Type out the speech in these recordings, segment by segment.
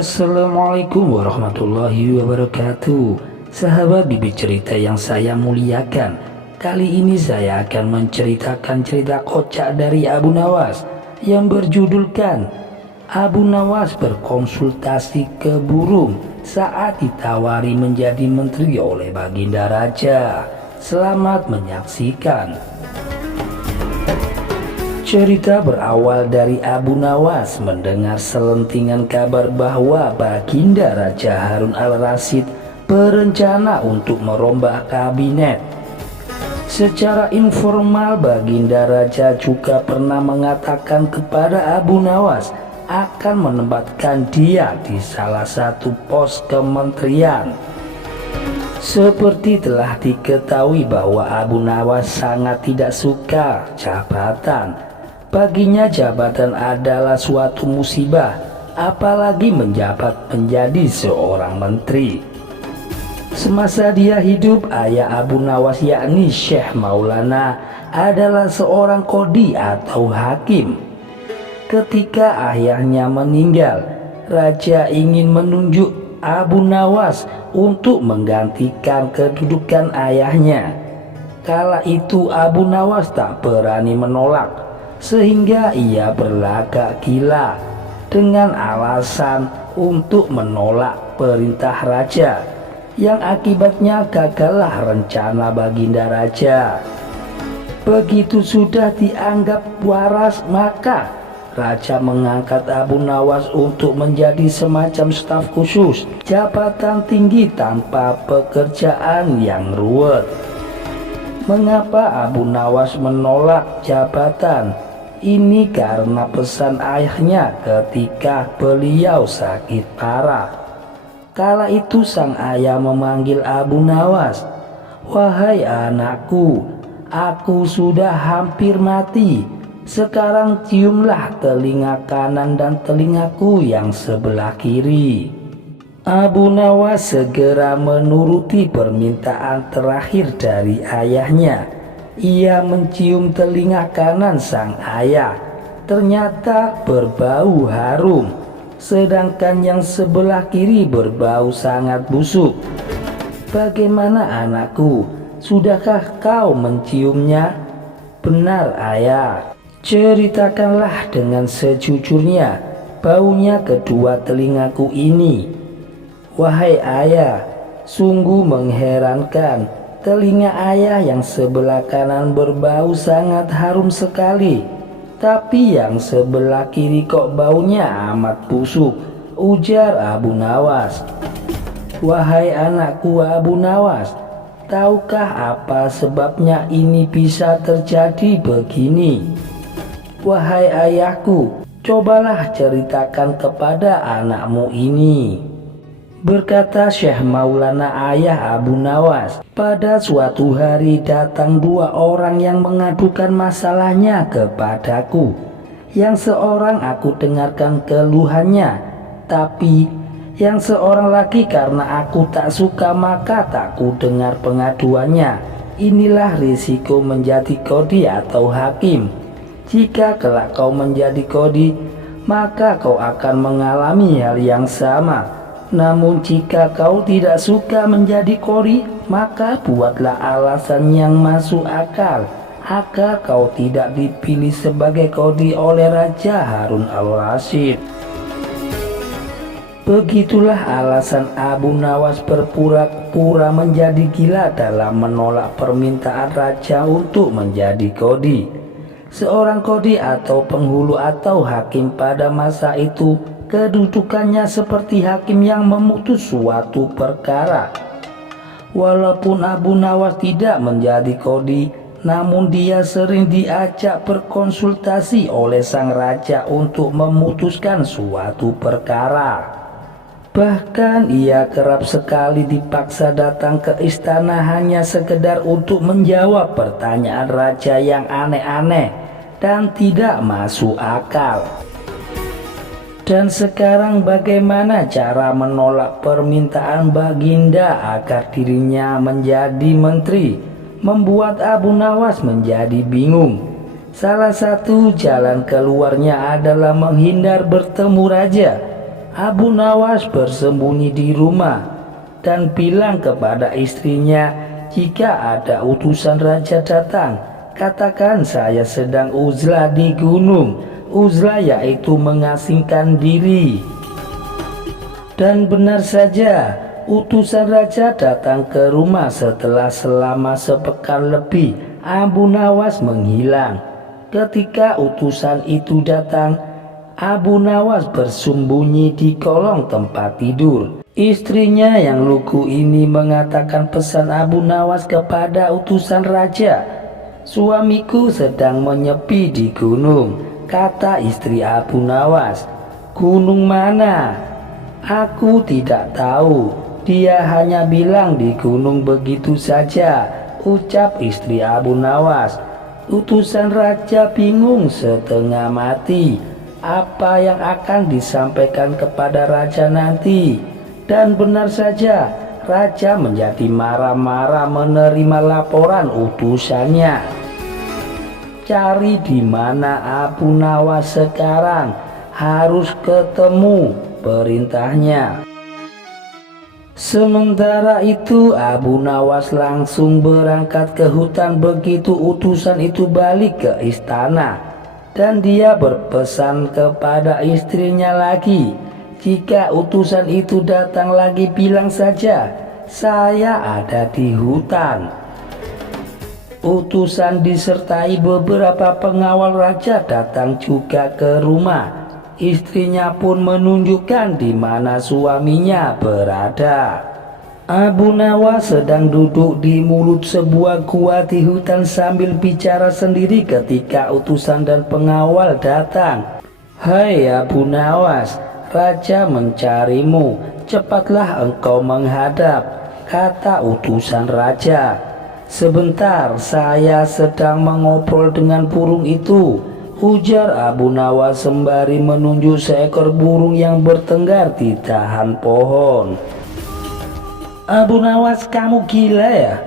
Assalamualaikum warahmatullahi wabarakatuh. Sahabat Bibi Cerita yang saya muliakan, kali ini saya akan menceritakan cerita kocak dari Abu Nawas yang berjudulkan Abu Nawas berkonsultasi ke burung saat ditawari menjadi menteri oleh Baginda Raja. Selamat menyaksikan. Cerita berawal dari Abu Nawas mendengar selentingan kabar bahwa Baginda Raja Harun al-Rasyid berencana untuk merombak kabinet. Secara informal Baginda Raja juga pernah mengatakan kepada Abu Nawas akan menempatkan dia di salah satu pos kementerian. Seperti telah diketahui bahwa Abu Nawas sangat tidak suka jabatan. Baginya jabatan adalah suatu musibah, apalagi menjabat menjadi seorang menteri. Semasa dia hidup, ayah Abu Nawas yakni Syekh Maulana adalah seorang qadhi atau hakim. Ketika ayahnya meninggal, raja ingin menunjuk Abu Nawas untuk menggantikan kedudukan ayahnya. Kala itu Abu Nawas tak berani menolak, sehingga ia berlagak gila dengan alasan untuk menolak perintah raja, yang akibatnya gagallah rencana Baginda Raja. Begitu sudah dianggap waras, maka raja mengangkat Abu Nawas untuk menjadi semacam staf khusus, jabatan tinggi tanpa pekerjaan yang ruwet. Mengapa Abu Nawas menolak jabatan? Ini karena pesan ayahnya ketika beliau sakit parah. Kala itu sang ayah memanggil Abu Nawas, "Wahai anakku, aku sudah hampir mati. Sekarang ciumlah telinga kanan dan telingaku yang sebelah kiri." Abu Nawas segera menuruti permintaan terakhir dari ayahnya. Ia mencium telinga kanan sang ayah, ternyata berbau harum, sedangkan yang sebelah kiri berbau sangat busuk. "Bagaimana anakku, sudahkah kau menciumnya?" "Benar ayah." "Ceritakanlah dengan sejujurnya baunya kedua telingaku ini." "Wahai ayah, sungguh mengherankan. Telinga ayah yang sebelah kanan berbau sangat harum sekali, tapi yang sebelah kiri kok baunya amat busuk," ujar Abu Nawas. "Wahai anakku Abu Nawas, tahukah apa sebabnya ini bisa terjadi begini?" "Wahai ayahku, cobalah ceritakan kepada anakmu ini," berkata Syekh Maulana ayah Abu Nawas. "Pada suatu hari datang dua orang yang mengadukan masalahnya kepadaku. Yang seorang aku dengarkan keluhannya, tapi yang seorang lagi karena aku tak suka maka tak ku dengar pengaduannya. Inilah risiko menjadi qadhi atau hakim. Jika kelak kau menjadi qadhi, maka kau akan mengalami hal yang sama. Namun jika kau tidak suka menjadi qadhi, maka buatlah alasan yang masuk akal agar kau tidak dipilih sebagai qadhi oleh Raja Harun al-Rasyid." Begitulah alasan Abu Nawas berpura-pura menjadi gila dalam menolak permintaan raja untuk menjadi qadhi. Seorang qadhi atau penghulu atau hakim pada masa itu kedudukannya seperti hakim yang memutus suatu perkara. Walaupun Abu Nawas tidak menjadi qadhi, namun dia sering diajak berkonsultasi oleh sang raja untuk memutuskan suatu perkara. Bahkan ia kerap sekali dipaksa datang ke istana hanya sekedar untuk menjawab pertanyaan raja yang aneh-aneh dan tidak masuk akal. Dan sekarang bagaimana cara menolak permintaan Baginda agar dirinya menjadi menteri? Membuat Abu Nawas menjadi bingung. Salah satu jalan keluarnya adalah menghindar bertemu raja. Abu Nawas bersembunyi di rumah dan bilang kepada istrinya, jika ada utusan raja datang, katakan saya sedang uzlah di gunung. Uzlah yaitu mengasingkan diri. Dan benar saja, utusan raja datang ke rumah. Setelah selama sepekan lebih, Abu Nawas menghilang. Ketika utusan itu datang, Abu Nawas bersembunyi di kolong tempat tidur. Istrinya yang lugu ini mengatakan pesan Abu Nawas kepada utusan raja. Suamiku sedang menyepi di gunung, kata istri Abu Nawas. Gunung mana? Aku tidak tahu. Dia hanya bilang di gunung begitu saja, ucap istri Abu Nawas. Utusan raja bingung setengah mati. Apa yang akan disampaikan kepada raja nanti? Dan benar saja, raja menjadi marah-marah menerima laporan utusannya. Cari di mana Abu Nawas sekarang, harus ketemu, perintahnya. Sementara itu Abu Nawas langsung berangkat ke hutan begitu utusan itu balik ke istana. Dan dia berpesan kepada istrinya lagi, jika utusan itu datang lagi bilang saja, saya ada di hutan. Utusan disertai beberapa pengawal raja datang juga ke rumah. Istrinya pun menunjukkan di mana suaminya berada. Abu Nawas sedang duduk di mulut sebuah gua di hutan sambil bicara sendiri ketika utusan dan pengawal datang. Hai Abu Nawas, raja mencarimu, cepatlah engkau menghadap, kata utusan raja. Sebentar, saya sedang mengobrol dengan burung itu, ujar Abu Nawas sembari menunjuk seekor burung yang bertenggar di dahan pohon. Abu Nawas, kamu gila ya?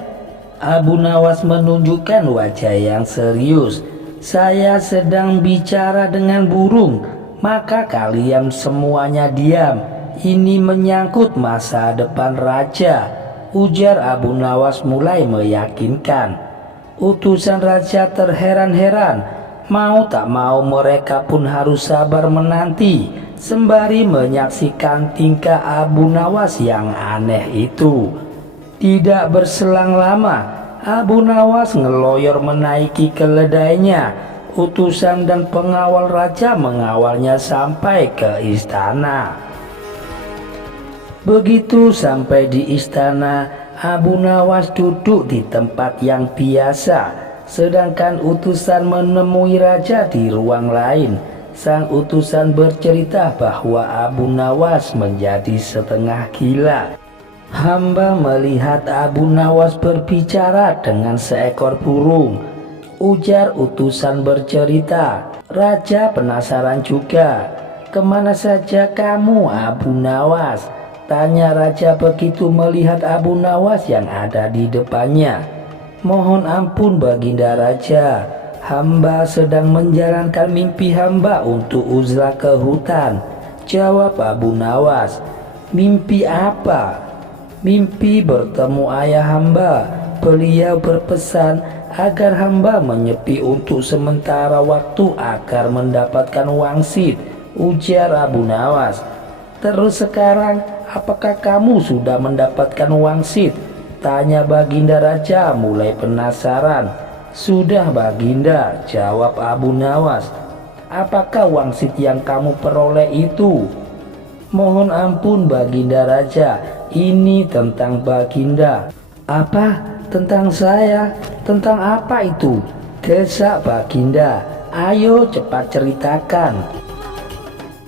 Abu Nawas menunjukkan wajah yang serius. Saya sedang bicara dengan burung, maka kalian semuanya diam. Ini menyangkut masa depan raja, ujar Abu Nawas mulai meyakinkan. Utusan raja terheran-heran. Mau tak mau mereka pun harus sabar menanti sembari menyaksikan tingkah Abu Nawas yang aneh itu. Tidak berselang lama, Abu Nawas ngeloyor menaiki keledainya. Utusan dan pengawal raja mengawalnya sampai ke istana. Begitu sampai di istana, Abu Nawas duduk di tempat yang biasa. Sedangkan utusan menemui raja di ruang lain. Sang utusan bercerita bahwa Abu Nawas menjadi setengah gila. Hamba melihat Abu Nawas berbicara dengan seekor burung, ujar utusan bercerita. Raja penasaran juga. Kemana saja kamu Abu Nawas? Tanya raja begitu melihat Abu Nawas yang ada di depannya. Mohon ampun baginda raja, hamba sedang menjalankan mimpi hamba untuk uzlah ke hutan, jawab Abu Nawas. Mimpi apa? Mimpi bertemu ayah hamba. Beliau berpesan agar hamba menyepi untuk sementara waktu agar mendapatkan wangsit, ujar Abu Nawas. Terus sekarang apakah kamu sudah mendapatkan wangsit? Tanya baginda raja mulai penasaran. Sudah baginda, jawab Abu Nawas. Apakah wangsit yang kamu peroleh itu? Mohon ampun baginda raja, ini tentang baginda. Apa? Tentang saya? Tentang apa itu? Desak baginda. Ayo cepat ceritakan.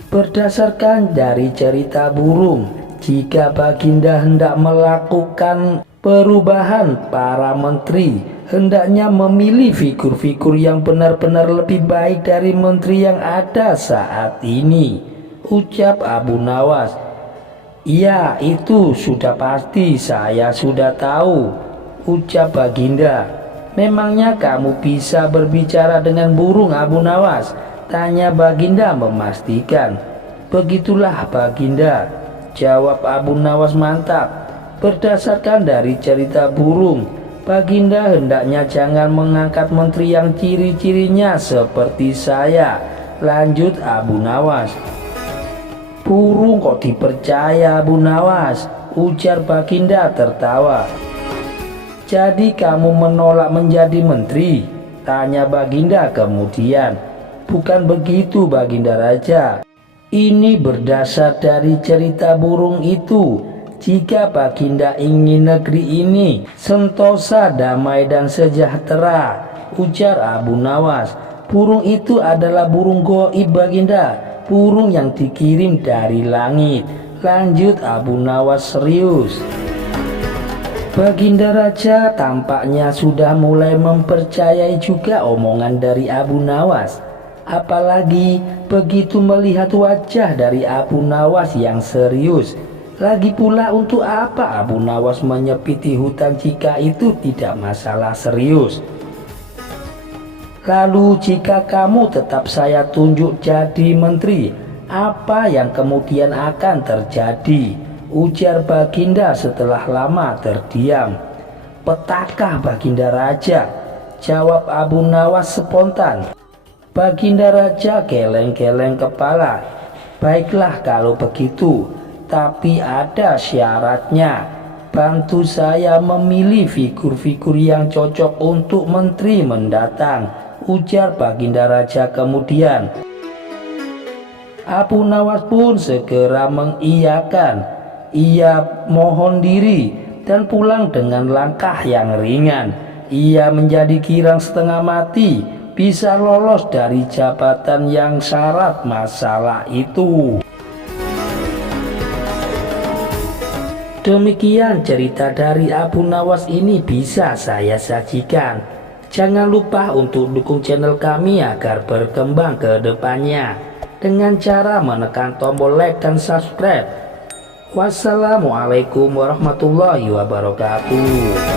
Berdasarkan dari cerita burung, jika baginda hendak melakukan perubahan para menteri, hendaknya memilih figur-figur yang benar-benar lebih baik dari menteri yang ada saat ini, ucap Abu Nawas. Iya, itu sudah pasti, saya sudah tahu, ucap baginda. Memangnya kamu bisa berbicara dengan burung Abu Nawas? Tanya baginda memastikan. Begitulah Baginda, jawab Abu Nawas. Mantap. Berdasarkan dari cerita burung, Baginda hendaknya jangan mengangkat menteri yang ciri-cirinya seperti saya, lanjut Abu Nawas. Burung kok dipercaya Abu Nawas, ujar Baginda tertawa. Jadi kamu menolak menjadi menteri? Tanya Baginda kemudian. Bukan begitu Baginda Raja. Ini berdasar dari cerita burung itu. Jika Baginda ingin negeri ini sentosa, damai dan sejahtera, ujar Abu Nawas. Burung itu adalah burung goib Baginda, burung yang dikirim dari langit, lanjut Abu Nawas serius. Baginda Raja tampaknya sudah mulai mempercayai juga omongan dari Abu Nawas. Apalagi begitu melihat wajah dari Abu Nawas yang serius. Lagi pula untuk apa Abu Nawas menyepiti hutan jika itu tidak masalah serius? Lalu jika kamu tetap saya tunjuk jadi menteri, apa yang kemudian akan terjadi? Ujar Baginda setelah lama terdiam. Petaka Baginda Raja, jawab Abu Nawas spontan. Baginda Raja geleng-geleng kepala. Baiklah kalau begitu, tapi ada syaratnya. Bantu saya memilih figur-figur yang cocok untuk menteri mendatang, ujar Baginda Raja kemudian. Abu Nawas pun segera mengiyakan. Ia mohon diri dan pulang dengan langkah yang ringan. Ia menjadi girang setengah mati bisa lolos dari jabatan yang syarat masalah itu. Demikian cerita dari Abu Nawas ini bisa saya sajikan. Jangan lupa untuk dukung channel kami agar berkembang ke depannya dengan cara menekan tombol like dan subscribe. Wassalamualaikum warahmatullahi wabarakatuh.